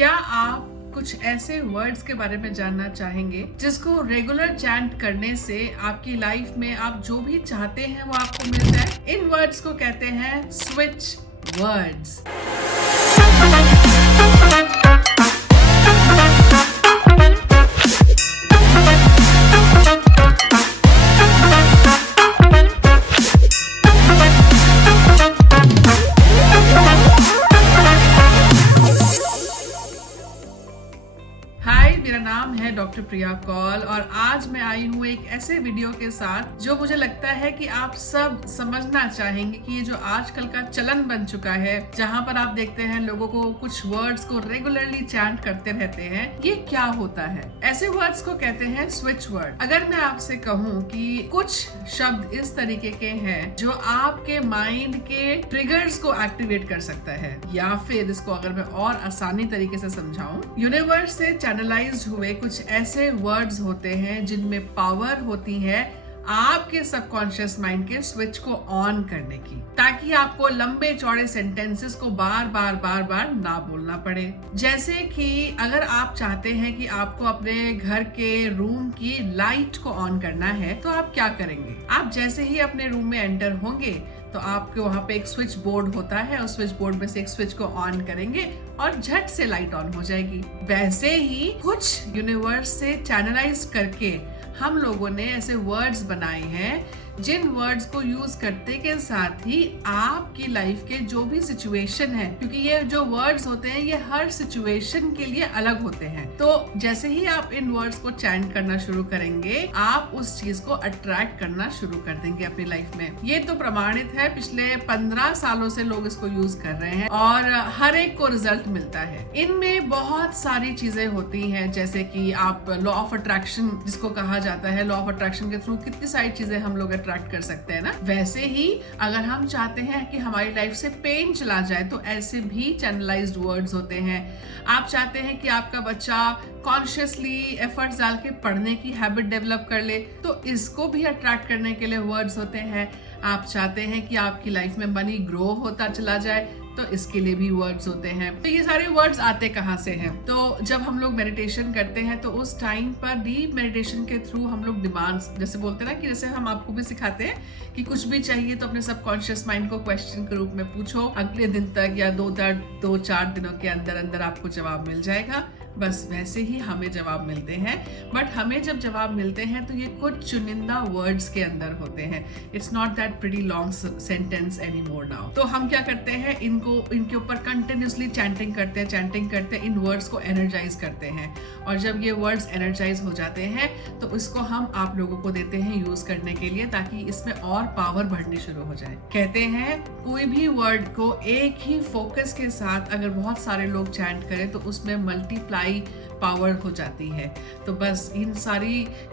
क्या आप कुछ ऐसे वर्ड्स के बारे में जानना चाहेंगे जिसको रेगुलर चैंट करने से आपकी लाइफ में आप जो भी चाहते हैं वो आपको मिल जाए? इन वर्ड्स को कहते हैं स्विच वर्ड्स। मेरा नाम है डॉक्टर प्रिया कौल और आज मैं आई हूँ एक ऐसे वीडियो के साथ जो मुझे लगता है कि आप सब समझना चाहेंगे कि ये जो आजकल का चलन बन चुका है, जहाँ पर आप देखते हैं लोगों को कुछ वर्ड्स को रेगुलरली चैंट करते रहते हैं, ये क्या होता है? ऐसे वर्ड्स को कहते हैं स्विच वर्ड। अगर मैं आपसे कहूँ कि कुछ शब्द इस तरीके के हैं जो आपके माइंड के ट्रिगर्स को एक्टिवेट कर सकता है, या फिर इसको अगर मैं और आसानी तरीके से समझाऊं, यूनिवर्स से चैनलाइज हुए कुछ ऐसे वर्ड्स होते हैं जिनमें पावर होती है आपके सबकॉन्शियस माइंड के स्विच को ऑन करने की, ताकि आपको लंबे चौड़े सेंटेंसेस को बार बार ना बोलना पड़े। जैसे कि अगर आप चाहते हैं कि आपको अपने घर के रूम की लाइट को ऑन करना है, तो आप क्या करेंगे? आप जैसे ही अपने रूम में एंटर होंगे तो आपके वहां पे एक स्विच बोर्ड होता है, और स्विच बोर्ड में से एक स्विच को ऑन करेंगे और झट से लाइट ऑन हो जाएगी। वैसे ही कुछ यूनिवर्स से चैनलाइज करके हम लोगों ने ऐसे वर्ड्स बनाए हैं जिन वर्ड्स को यूज करते के साथ ही आपकी लाइफ के जो भी सिचुएशन है, क्योंकि ये जो वर्ड्स होते हैं ये हर सिचुएशन के लिए अलग होते हैं, तो जैसे ही आप इन वर्ड्स को चैंट करना शुरू करेंगे, आप उस चीज को अट्रैक्ट करना शुरू कर देंगे अपनी लाइफ में। ये तो प्रमाणित है, पिछले 15 सालों से लोग इसको यूज कर रहे हैं और हर एक को रिजल्ट मिलता है। इनमें बहुत सारी चीजें होती हैं, जैसे कि आप लॉ ऑफ अट्रैक्शन जिसको कहा जाता है, लॉ ऑफ अट्रैक्शन के थ्रू कितनी सारी चीजें हम लोग अट्रैक्ट कर सकते हैं ना। वैसे ही अगर हम चाहते हैं कि हमारी लाइफ से पेन चला जाए, तो ऐसे भी चैनलाइज्ड वर्ड्स होते हैं। आप चाहते हैं कि आपका बच्चा कॉन्शियसली एफर्ट्स डाल के पढ़ने की हैबिट डेवलप कर ले, तो इसको भी अट्रैक्ट करने के लिए वर्ड्स होते हैं। आप चाहते हैं कि आपकी लाइफ में मनी ग्रो होता चला जाए, तो इसके लिए भी वर्ड्स होते हैं। तो ये सारे वर्ड्स आते कहाँ से हैं? तो जब हम लोग मेडिटेशन करते हैं तो उस टाइम पर डीप मेडिटेशन के थ्रू हम लोग डिमांड्स, जैसे बोलते हैं ना, कि जैसे हम आपको भी सिखाते हैं कि कुछ भी चाहिए तो अपने सबकॉन्शियस माइंड को क्वेश्चन के रूप में पूछो, अगले दिन तक या 2-4 दिनों के अंदर अंदर आपको जवाब मिल जाएगा। बस वैसे ही हमें जवाब मिलते हैं, बट हमें जब जवाब मिलते हैं तो ये कुछ चुनिंदा वर्ड्स के अंदर होते हैं। It's not that pretty long sentence any more now. तो हम क्या करते हैं, इनके ऊपर कंटिन्यूसली चैंटिंग करते हैं, इन वर्ड्स को एनर्जाइज करते हैं, और जब ये वर्ड्स एनर्जाइज हो जाते हैं तो इसको हम आप लोगों को देते हैं यूज करने के लिए, ताकि इसमें और पावर बढ़नी शुरू हो जाए। कहते हैं कोई भी वर्ड को एक ही फोकस के साथ अगर बहुत सारे लोग चैंट करें तो उसमें मल्टीप्लाई पावर हो जाती है। तो बस ये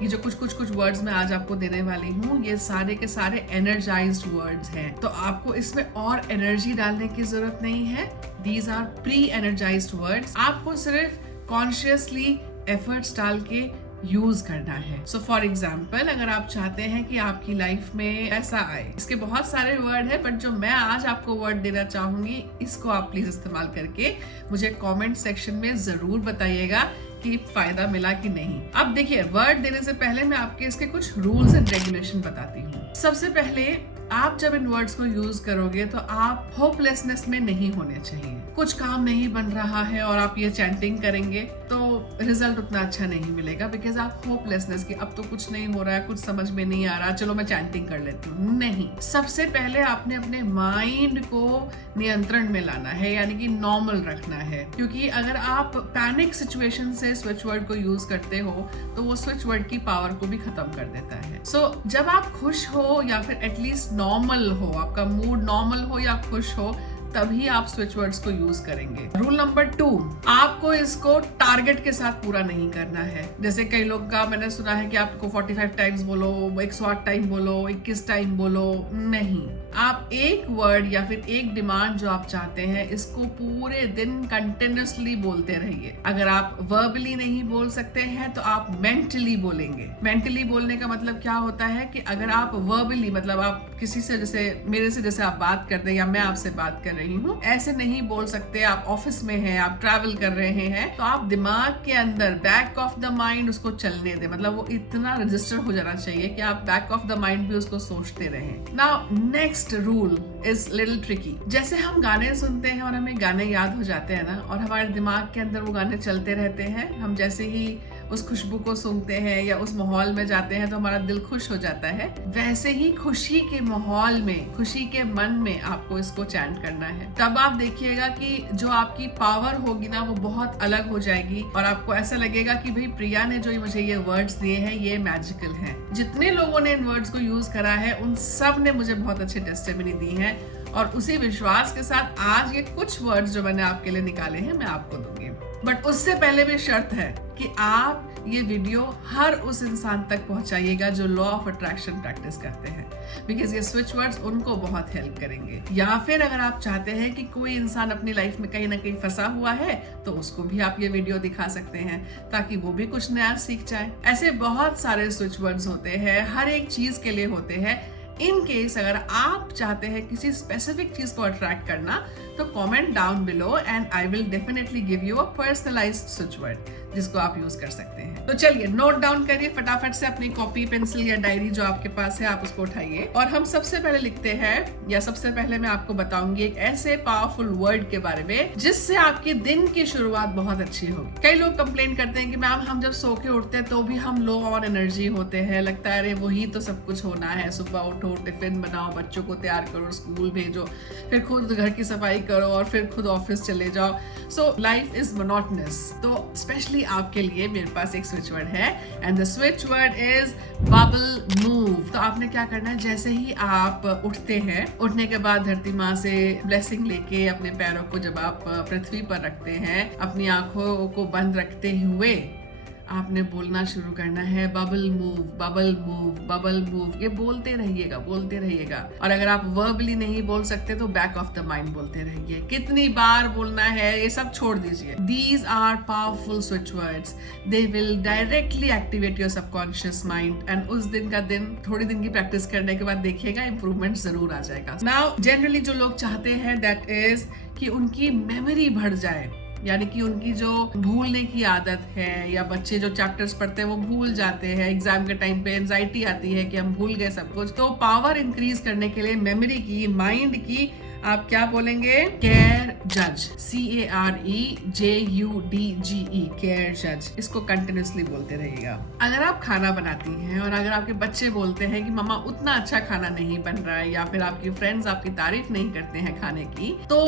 जो कुछ वर्ड्स मैं आज आपको देने वाली हूँ, ये सारे के सारे एनर्जाइज्ड वर्ड्स हैं, तो आपको इसमें और एनर्जी डालने की जरूरत नहीं है। These are pre energised words. आपको सिर्फ कॉन्शियसली एफर्ट्स डाल के यूज करना है। सो फॉर एग्जाम्पल, अगर आप चाहते हैं कि आपकी लाइफ में ऐसा आए, इसके बहुत सारे वर्ड है, बट जो मैं आज आपको वर्ड देना चाहूंगी, इसको आप प्लीज इस्तेमाल करके मुझे कमेंट सेक्शन में जरूर बताइएगा कि फायदा मिला कि नहीं। अब देखिए, वर्ड देने से पहले मैं आपके इसके कुछ रूल्स एंड रेगुलेशन बताती हूँ। सबसे पहले, आप जब इन वर्ड्स को यूज करोगे तो आप होपलेसनेस में नहीं होने चाहिए। कुछ काम नहीं बन रहा है और आप ये चैंटिंग करेंगे तो रिजल्ट उतना अच्छा नहीं मिलेगा, बिकॉज आप होपलेसनेस की, अब तो कुछ नहीं हो रहा है, कुछ समझ में नहीं आ रहा, चलो मैं चैंटिंग कर लेती हूँ, नहीं। सबसे पहले आपने अपने माइंड को नियंत्रण में लाना है, यानी कि नॉर्मल रखना है, क्योंकि अगर आप पैनिक सिचुएशन से स्विच वर्ड को यूज करते हो तो वो स्विच वर्ड की पावर को भी खत्म कर देता है। सो जब आप खुश हो या फिर एटलीस्ट नॉर्मल हो, आपका मूड नॉर्मल हो या खुश हो, तभी आप स्विच वर्ड्स को यूज करेंगे। रूल नंबर 2, आपको इसको टारगेट के साथ पूरा नहीं करना है। जैसे कई लोग का मैंने सुना है कि आपको 45 टाइम्स बोलो, 108 टाइम बोलो, 21 टाइम बोलो, नहीं। आप एक वर्ड या फिर एक डिमांड जो आप चाहते हैं, इसको पूरे दिन कंटिन्यूसली बोलते रहिए। अगर आप वर्बली नहीं बोल सकते हैं तो आप मेंटली बोलेंगे। मेंटली बोलने का मतलब क्या होता है कि अगर आप वर्बली, मतलब आप किसी से, जैसे मेरे से जैसे आप बात कर रहे हैं या मैं आपसे बात कर रही हूँ, ऐसे नहीं बोल सकते। आप ऑफिस में हैं, आप ट्रैवल कर रहे हैं हैं तो आप दिमाग के अंदर बैक ऑफ द माइंड उसको चलने दें, मतलब वो इतना रजिस्टर हो जाना चाहिए कि आप बैक ऑफ द माइंड भी उसको सोचते रहें। Now next rule is little tricky. जैसे हम गाने सुनते हैं और हमें गाने याद हो जाते हैं ना, और हमारे दिमाग के अंदर वो गाने चलते रहते हैं, हम जैसे ही उस खुशबू को सूंघते हैं या उस माहौल में जाते हैं तो हमारा दिल खुश हो जाता है। वैसे ही खुशी के माहौल में, खुशी के मन में आपको इसको चैंट करना है। तब आप देखिएगा कि जो आपकी पावर होगी ना वो बहुत अलग हो जाएगी और आपको ऐसा लगेगा कि भाई प्रिया ने जो मुझे ये वर्ड्स दिए हैं ये मैजिकल हैं। जितने लोगों ने इन वर्ड्स को यूज करा है उन सब ने मुझे बहुत अच्छे टेस्टिमनी दी है, और उसी विश्वास के साथ आज ये कुछ वर्ड्स जो मैंने आपके लिए निकाले हैं मैं आपको दूंगी। बट उससे पहले भी शर्त है कि आप ये वीडियो हर उस इंसान तक पहुंचाइएगा जो लॉ ऑफ अट्रैक्शन प्रैक्टिस करते हैं, बिकॉज ये स्विच वर्ड्स उनको बहुत हेल्प करेंगे। या फिर अगर आप चाहते हैं कि कोई इंसान अपनी लाइफ में कहीं ना कहीं फंसा हुआ है तो उसको भी आप ये वीडियो दिखा सकते हैं ताकि वो भी कुछ नया सीख जाए। ऐसे बहुत सारे स्विच वर्ड्स होते हैं, हर एक चीज के लिए होते हैं। इन केस अगर आप चाहते हैं किसी स्पेसिफिक चीज को अट्रैक्ट करना तो comment down below and I will definitely give you a personalised switch word जिसको आप यूज कर सकते हैं। तो चलिए नोट डाउन करिए फटाफट से, अपनी कॉपी पेंसिल या डायरी जो आपके पास है आप उसको उठाइए और हम सबसे पहले लिखते हैं, या सबसे पहले मैं आपको बताऊंगी एक ऐसे पावरफुल वर्ड के बारे में जिससे आपके दिन की शुरुआत बहुत अच्छी होगी। कई लोग कंप्लेन करते हैं कि मैम हम जब सो के उठते हैं तो भी हम लो ऑन एनर्जी होते हैं, लगता है अरे वही तो सब कुछ होना है, सुबह उठो, टिफिन बनाओ, बच्चों को तैयार करो, स्कूल भेजो, फिर खुद घर की सफाई करो और फिर खुद ऑफिस चले जाओ। So life is monotonous. तो स्पेशली आपके लिए मेरे पास एक स्विच वर्ड है and the switch word is bubble move. तो आपने क्या करना है, जैसे ही आप उठते हैं, उठने के बाद धरती माँ से ब्लेसिंग लेके अपने पैरों को जब आप पृथ्वी पर रखते हैं, अपनी आंखों को बंद रखते हुए आपने बोलना शुरू करना है bubble move, bubble move, bubble move. ये बोलते रहिएगा, बोलते रहिएगा। और अगर आप वर्बली नहीं बोल सकते तो बैक ऑफ द माइंड बोलते रहिए। कितनी बार बोलना है ये सब छोड़ दीजिए। These are powerful switch words. They will directly activate your subconscious mind and उस दिन का दिन, थोड़ी दिन की प्रैक्टिस करने के बाद देखिएगा इंप्रूवमेंट जरूर आ जाएगा। Now जनरली जो लोग चाहते हैं दैट इज कि उनकी मेमोरी बढ़ जाए, यानी कि उनकी जो भूलने की आदत है, या बच्चे जो चैप्टर्स पढ़ते हैं वो भूल जाते हैं, एग्जाम के टाइम पे एंजाइटी आती है कि हम भूल गए सब कुछ। तो पावर इंक्रीज करने के लिए मेमोरी की, माइंड की, आप क्या बोलेंगे, केयर जज, CAREJUDGE, केयर जज। इसको कंटिन्यूसली बोलते रहिएगा। अगर आप खाना बनाती हैं और अगर आपके बच्चे बोलते हैं कि मम्मा उतना अच्छा खाना नहीं बन रहा है, या फिर आपकी फ्रेंड्स आपकी तारीफ नहीं करते हैं खाने की, तो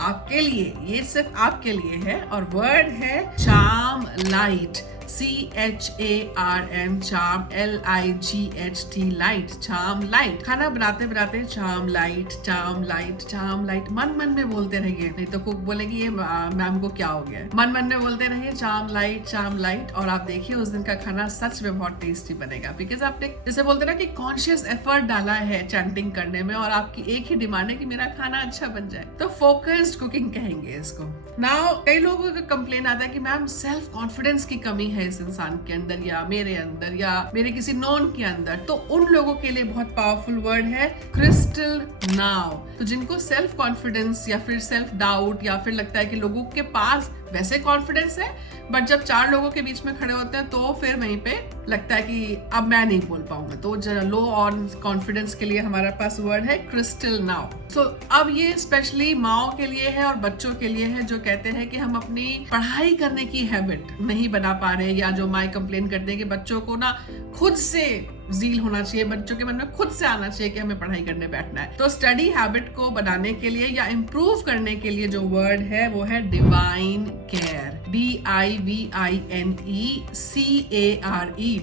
आपके लिए, ये सिर्फ आपके लिए है, और वर्ड है charm light, CHARM, charm, LIGHT, light, charm light. खाना बनाते बनाते charm light, charm light, charm light मन मन में बोलते रहिए, नहीं तो कुक बोलेगी ये मैम को क्या हो गया। मन मन में बोलते रहिए चार्म लाइट, चार्म लाइट, और आप देखिए उस दिन का खाना सच में बहुत टेस्टी बनेगा, बिकॉज आपने जैसे बोलते ना कि कॉन्शियस एफर्ट डाला है चैंटिंग करने में, और आपकी एक ही डिमांड है कि मेरा खाना अच्छा बन जाए। तो फोकस्ड कुकिंग कहेंगे इसको। नाउ कई लोगों का कंप्लेन आता है कि मैम सेल्फ कॉन्फिडेंस की कमी है इस इंसान के अंदर, या मेरे अंदर, या मेरे किसी नॉन के अंदर। तो उन लोगों के लिए बहुत पावरफुल वर्ड है क्रिस्टल नाउ। तो जिनको सेल्फ कॉन्फिडेंस या फिर सेल्फ डाउट, या फिर लगता है कि लोगों के पास वैसे कॉन्फिडेंस है बट जब 4 लोगों के बीच में खड़े होते हैं तो फिर वहीं पे लगता है कि अब मैं नहीं बोल पाऊंगा, तो लो ऑन कॉन्फिडेंस के लिए हमारे पास वर्ड है क्रिस्टल नाउ। सो अब ये स्पेशली माओ के लिए है और बच्चों के लिए है जो कहते हैं कि हम अपनी पढ़ाई करने की हैबिट नहीं बना पा रहे, या जो माँ कंप्लेन करते हैं कि बच्चों को ना खुद से जील होना चाहिए, बच्चों के मन में खुद से आना चाहिए कि हमें पढ़ाई करने बैठना है। तो स्टडी हैबिट को बनाने के लिए या इम्प्रूव करने के लिए जो वर्ड है वो है divine care, DIVINECARE,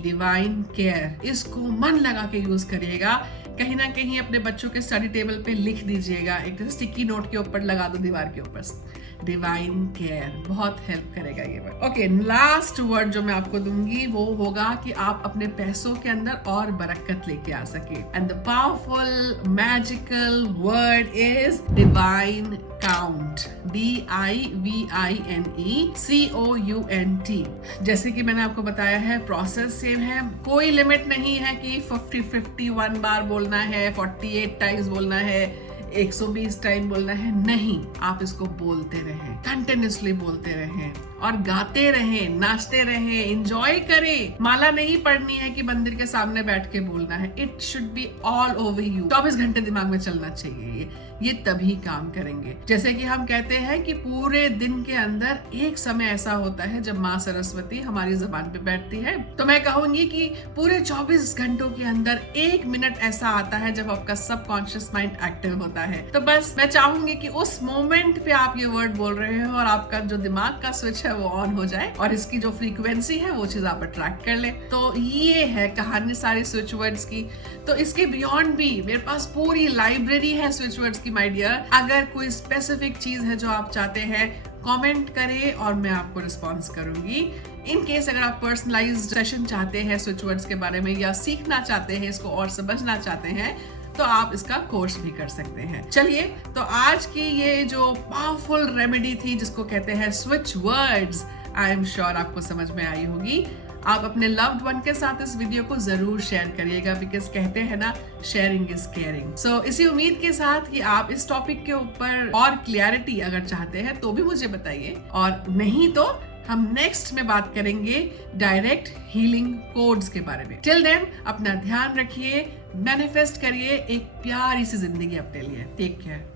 divine care. इसको मन लगा के यूज करिएगा। कहीं ना कहीं अपने बच्चों के स्टडी टेबल पे लिख दीजिएगा, एक स्टिकी नोट के ऊपर लगा दो दीवार के ऊपर, डिवाइन केयर, बहुत हेल्प करेगा ये वर्ड। ओके, लास्ट वर्ड जो मैं आपको दूंगी वो होगा कि आप अपने पैसों के अंदर और बरकत लेके आ सके, and the powerful magical word is divine count, DIVINECOUNT। जैसे कि मैंने आपको बताया है प्रोसेस सेम है, कोई लिमिट नहीं है कि 51 बार बोलना है, 48 टाइम्स बोलना है, 120 टाइम बोलना है, नहीं, आप इसको बोलते रहें, कंटिन्यूसली बोलते रहें। और गाते रहें, नाचते रहें, एंजॉय करें। माला नहीं पढ़नी है कि मंदिर के सामने बैठ के बोलना है। It should be all over you. 24 घंटे दिमाग में चलना चाहिए ये तभी काम करेंगे। जैसे कि हम कहते हैं कि पूरे दिन के अंदर एक समय ऐसा होता है जब माँ सरस्वती हमारी जबान पे बैठती है, तो मैं कहूंगी कि पूरे 24 घंटों के अंदर 1 मिनट ऐसा आता है जब आपका सबकॉन्शियस माइंड एक्टिव होता है। तो बस मैं चाहूंगी कि उस मोमेंट पे आप ये वर्ड बोल रहे हो और आपका जो दिमाग का स्विच है वो ऑन हो जाए और इसकी जो फ्रीक्वेंसी है वो चीज आप अट्रैक्ट कर ले। तो ये है कहानी सारी स्विच वर्ड्स की। तो इसके बियॉन्ड भी मेरे पास पूरी लाइब्रेरी है स्विच वर्ड्स की माय डियर। अगर कोई स्पेसिफिक चीज है जो आप चाहते हैं, कमेंट करें और मैं आपको रिस्पॉन्स करूंगी। इन केस अगर आप पर्सनलाइज्ड सेशन चाहते हैं स्विच वर्ड्स के बारे में या सीखना चाहते हैं, इसको और समझना चाहते हैं, तो आप इसका कोर्स भी कर सकते हैं। चलिए, तो आज की ये जो पावरफुल रेमेडी थी जिसको कहते हैं switch words, I am sure आपको समझ में आई होगी। आप अपने लव्ड वन के साथ इस वीडियो को जरूर शेयर करिएगा, बिकॉज कहते हैं ना, शेयरिंग इज केयरिंग। सो इसी उम्मीद के साथ कि आप इस टॉपिक के ऊपर और क्लैरिटी अगर चाहते हैं तो भी मुझे बताइए, और नहीं तो हम नेक्स्ट में बात करेंगे डायरेक्ट हीलिंग कोड्स के बारे में। टिल देन अपना ध्यान रखिए, मैनिफेस्ट करिए एक प्यारी सी जिंदगी अपने लिए। Take care.